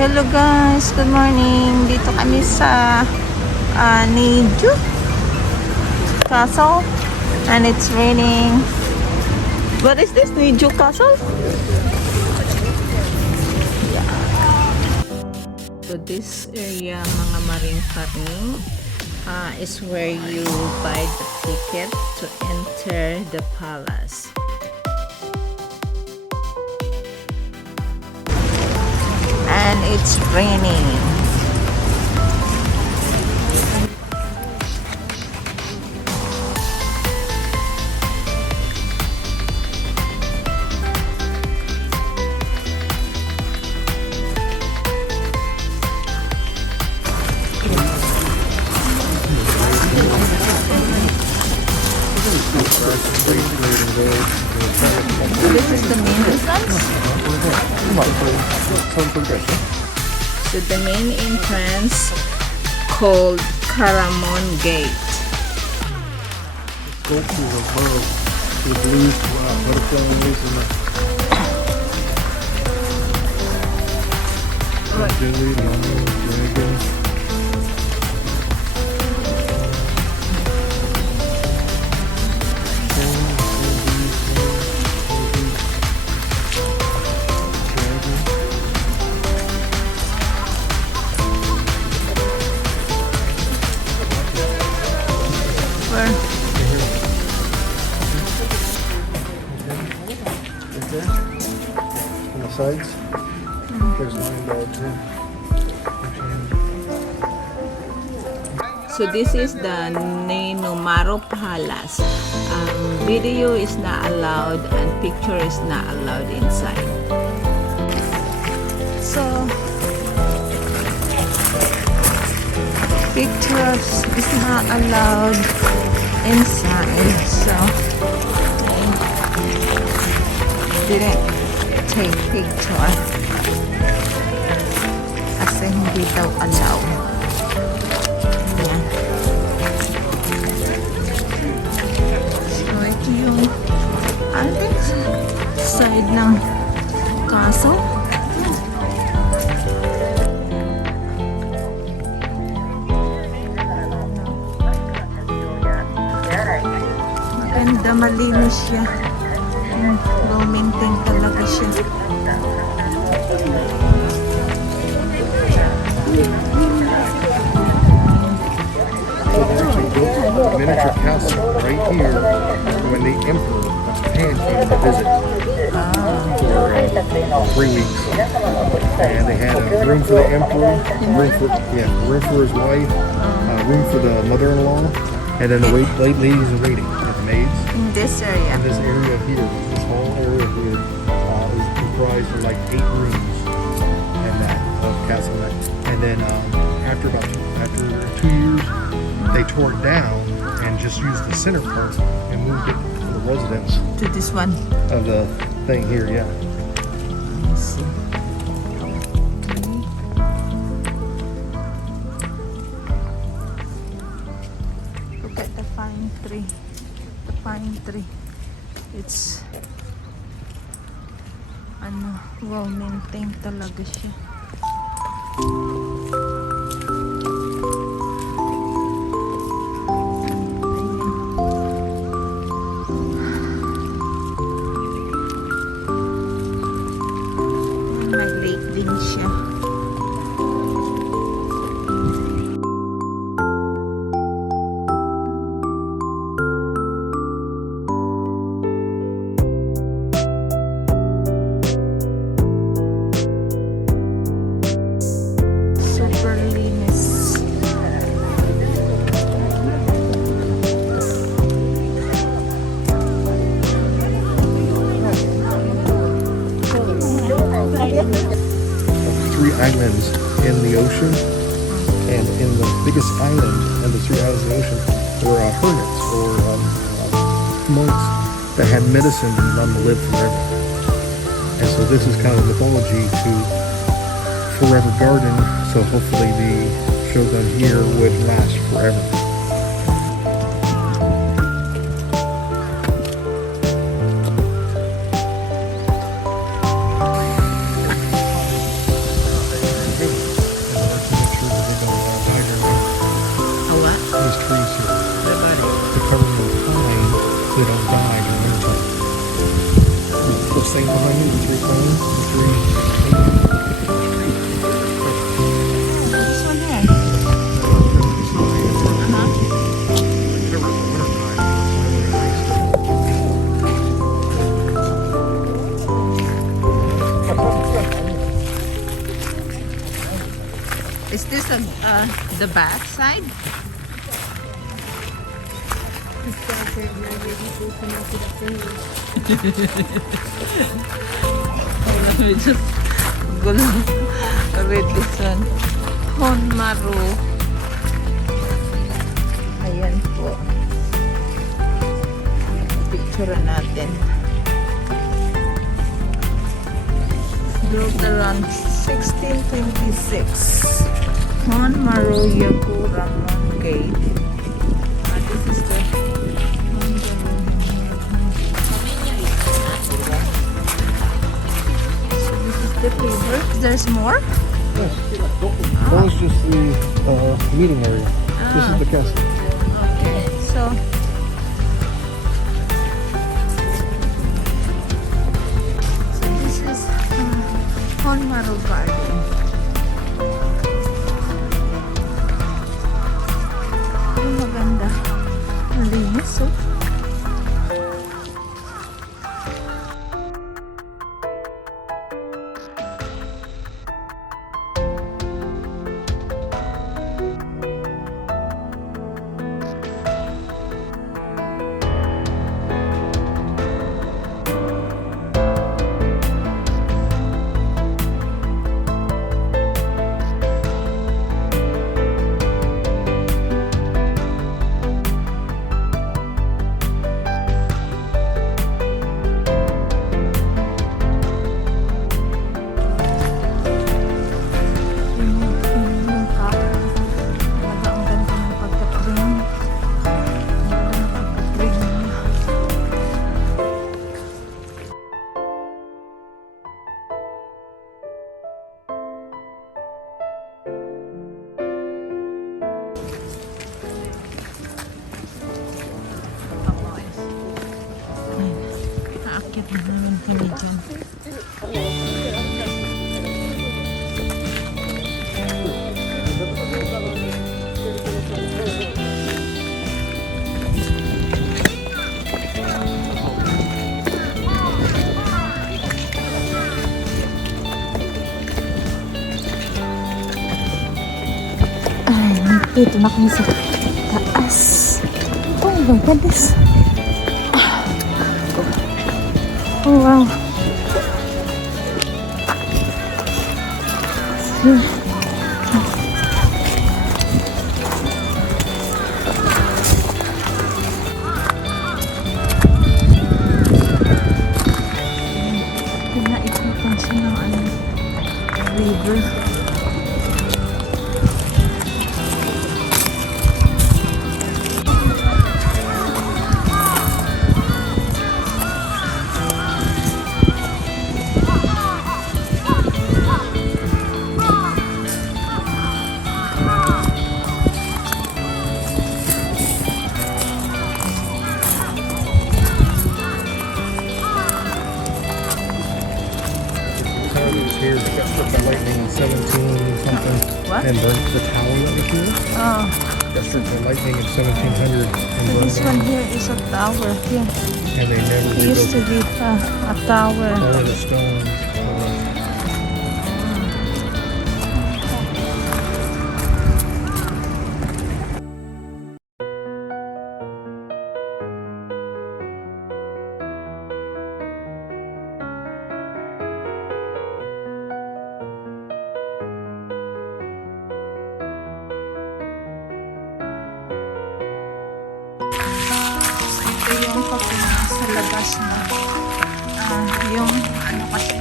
Hello guys, good morning. Dito kami sa Nijo Castle and it's raining. What is this, Nijo Castle? Yeah. So this area, mga marine farming, is where you buy the ticket to enter the palace. And it's raining. This is the main entrance. So the main entrance called Caramon Gate. Sculptures above the blue butterflies and the jelly, lion, dragon. On the sides, there's lion dogs here. So this is the Nijo Palace. Video is not allowed and picture is not allowed inside. So pictures is not allowed inside. So I didn't take picture kasi hindi daw allow. Ayan. So ito yung ating side ng castle. Maganda, malinis siya. Well maintained talaga siya. So they actually built a miniature castle right here when the Emperor of Japan came to visit for 3 weeks. And they had a room for the Emperor, room for his wife, room for the mother-in-law, and then the ladies in waiting, the maids. In this area. In this area here, this whole area here is comprised of like 8 rooms and that of castle. And then after 2 years, they tore it down and just used the center part and moved it for the residence To this one. of the thing here. Yeah. Let's see. Look at the pine tree. The pine tree. It's well maintained talaga siya. May lake din siya. Super linis. Three islands in the ocean, and in the biggest island and the 3 islands in the ocean were hermits or monks that had medicine and let them live forever. And so this is kind of mythology to Forever Garden. So hopefully the shogun here would last forever. same behind me, the three cones, the three. This one here. Is this the back side? Let me just go with this one. Honmaru. Ayan po. Picture natin. Built around 1626. Honmaru Yakuramon Gate. This is the the river. There's more? Yes. That was just the meeting area. This is the castle. Okay, so this is Honmaru Garden. Ay, maganda. Malinis, oh. Aakyat na namin kami dyan. Dito na kami sa taas. Oh my goodness. Oh wow. Pinaikutan siya ng river. Here, they got struck by lightning in 17 something. What? And burnt the tower that was here. Oh, Got struck by lightning in 1700 and so burned this down. one here is a tower here. And they never It used to rebuilt be a tower. all of the stones. Ito yung papunta sa labas na yung ano kasi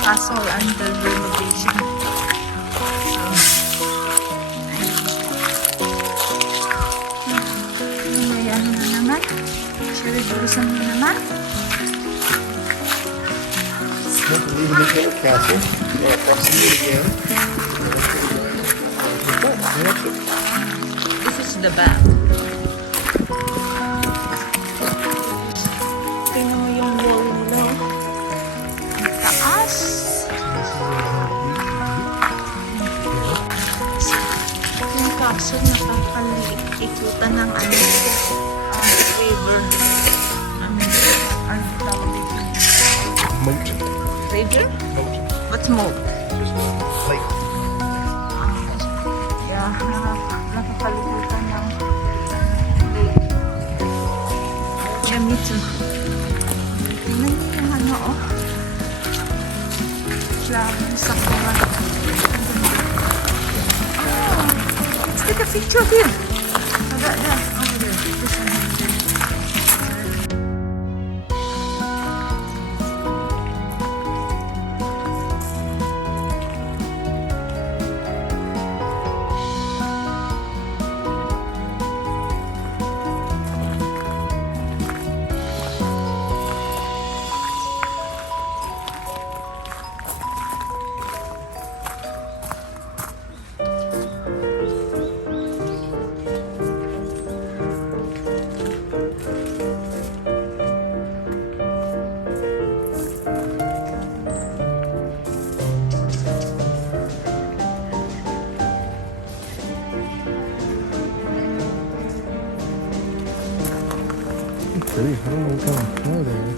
castle under renovation. May ano na naman? Cherry blossom na naman? Leaving the Nijo Castle. Across the road again. This is the back. Tingnan there? What's mold? Just like Yeah, nakakalimutan ng lake. Yeah, me too. Tingnan niyo yung ano, oh. Flower sa kuwan. Oh, let's take a picture of him. Oh, that, over there. This one over there. pretty. I don't know what kind of color they are.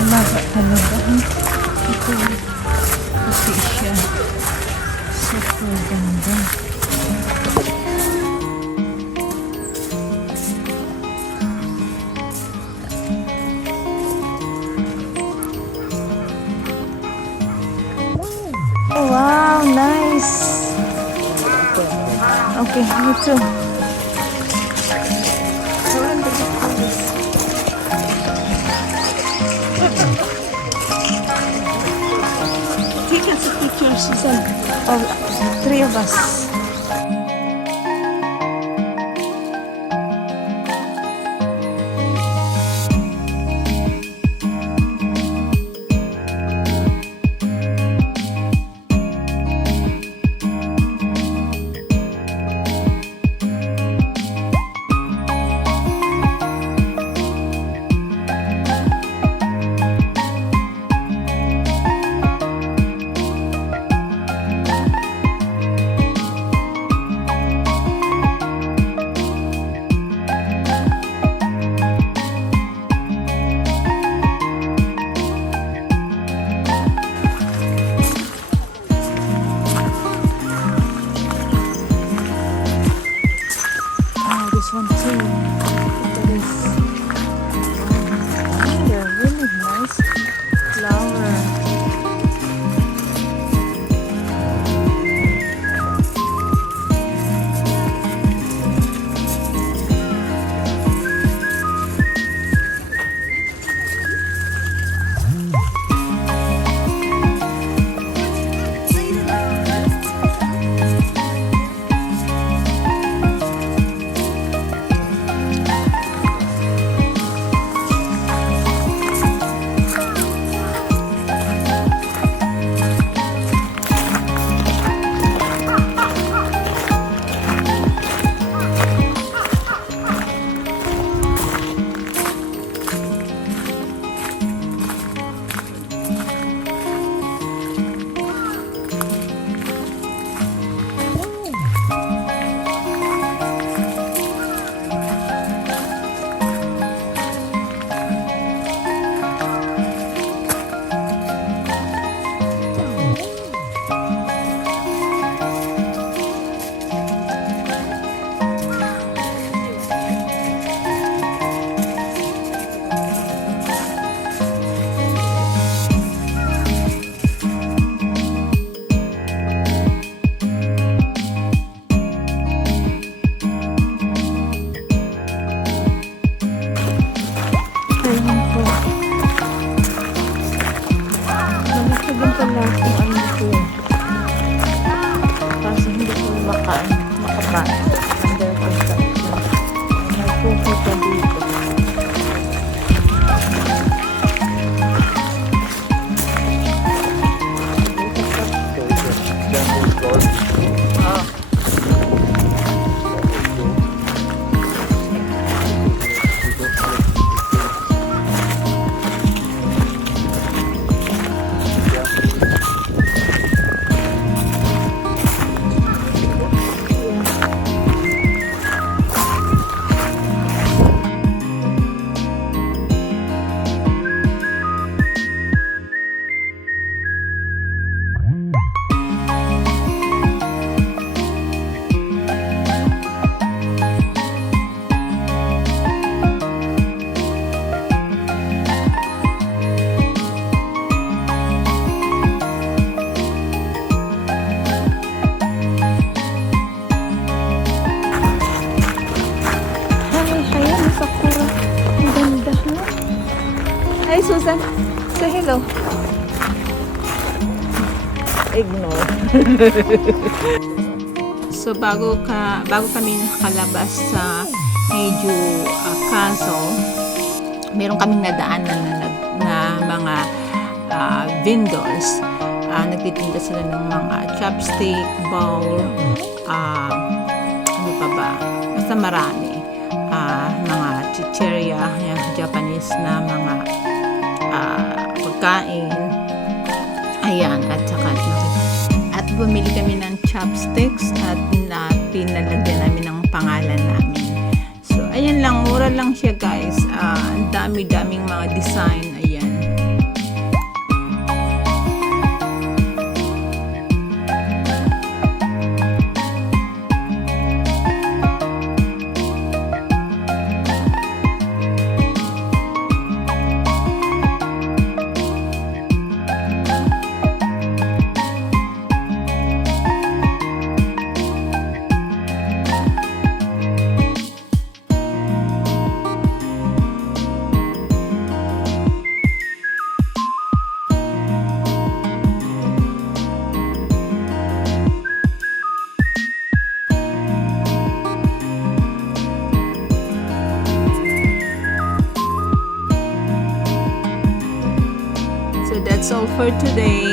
Alaga talaga. Ito. Kasi siya. Super ganda. Oh, wow, nice. Okay, me too. Take us a picture, Susan, of three of us. Susan. Say hello. Ignore. So bago kami nakalabas sa Nijo Castle, meron kaming nadaanan na mga vendors. Nagtitinda sila ng mga chopstick, bowl, ano pa ba? Basta marami. Mga chicheria, Japanese na mga pagkain. Ayan, at bumili kami ng chopsticks at pinalagyan namin ng pangalan namin. So, ayan lang, mura lang siya guys. Ang dami-daming mga design. Ayan. So that's all for today.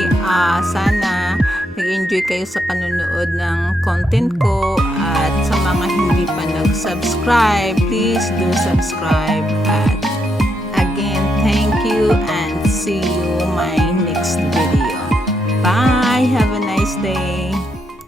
Sana nag-enjoy kayo sa panonood ng content ko, at sa mga hindi pa nag-subscribe, please do subscribe. At again, thank you and see